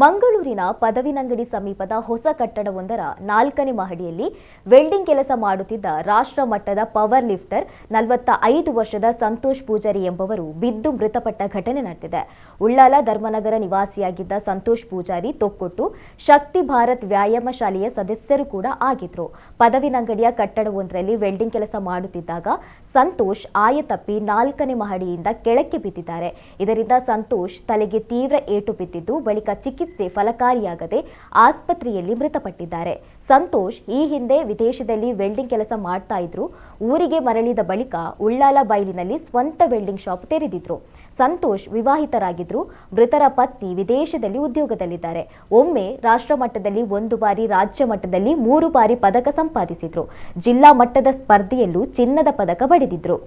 ಮಂಗಳೂರಿನ ಪದವಿನಂಗಡಿ ಸಮೀಪದ ಹೊಸ ಕಟ್ಟಡವೊಂದರ 4ನೇ ಮಹಡಿಯಲ್ಲಿ ವೆಲ್ಡಿಂಗ್ ಕೆಲಸ ಮಾಡುತ್ತಿದ್ದ ರಾಷ್ಟ್ರ ಮಟ್ಟದ ಪವರ್ ಲಿಫ್ಟರ್ 45 ವರ್ಷದ ಸಂತೋಷ್ ಪೂಜಾರಿ ಎಂಬವರು ಬಿದ್ದು ಮೃತಪಟ್ಟ ಘಟನೆ ನಡೆದಿದೆ. ಉಳ್ಳಾಲ ಧರ್ಮನಗರ ನಿವಾಸಿಯಾಗಿದ್ದ ಸಂತೋಷ್ ಪೂಜಾರಿ ತೊಕ್ಕೊಟ್ಟು ಶಕ್ತಿ ಭಾರತ್ ವ್ಯಾಯಾಮ ಶಾಲೆಯ ಸದಸ್ಯರು ಕೂಡ ಆಗಿದ್ರು. ಪದವಿನಂಗಡಿಯ ಕಟ್ಟಡವೊಂದರಲ್ಲಿ ವೆಲ್ಡಿಂಗ್ ಕೆಲಸ ಮಾಡುತ್ತಿದ್ದಾಗ ಸಂತೋಷ್ ಆಯತಪ್ಪಿ 4ನೇ ಮಹಡಿಯಿಂದ ಕೆಳಕ್ಕೆ ಬಿದ್ದಿದ್ದಾರೆ. ಇದರಿಂದ ಸಂತೋಷ್ ತಲೆಗೆ ತೀವ್ರ ಏಟು ಬಿದ್ದಿದ್ದು ಬಳಿಕ ಚಿಕಿತ್ಸೆ ಫಲಕಾರಿಯಾಗದೆ ಆಸ್ಪತ್ರೆಯಲ್ಲಿ ಮೃತಪಟ್ಟಿದ್ದಾರೆ. ಸಂತೋಷ್ ಈ ಹಿಂದೆ ವಿದೇಶದಲ್ಲಿ ವೆಲ್ಡಿಂಗ್ ಕೆಲಸ ಮಾಡ್ತಾ ಇದ್ರು. ಊರಿಗೆ ಮರಳಿದ ಬಳಿಕ ಉಳ್ಳಾಲ ಬೈಲಿನಲ್ಲಿ ಸ್ವಂತ ವೆಲ್ಡಿಂಗ್ ಶಾಪ್ ತೆರೆದಿದ್ರು. ಸಂತೋಷ್ ವಿವಾಹಿತರಾಗಿದ್ರು. ಮೃತರ ಪತ್ನಿ ವಿದೇಶದಲ್ಲಿ ಉದ್ಯೋಗದಲ್ಲಿದ್ದಾರೆ. ಒಮ್ಮೆ ರಾಷ್ಟ್ರ ಮಟ್ಟದಲ್ಲಿ 1 ಬಾರಿ, ರಾಜ್ಯ ಮಟ್ಟದಲ್ಲಿ 3 ಬಾರಿ ಪದಕ ಸಂಪಾದಿಸಿದ್ರು. ಜಿಲ್ಲಾ ಮಟ್ಟದ ಸ್ಪರ್ಧೆಯಲ್ಲೂ ಚಿನ್ನದ ಪದಕ ಪಡೆದಿದ್ರು.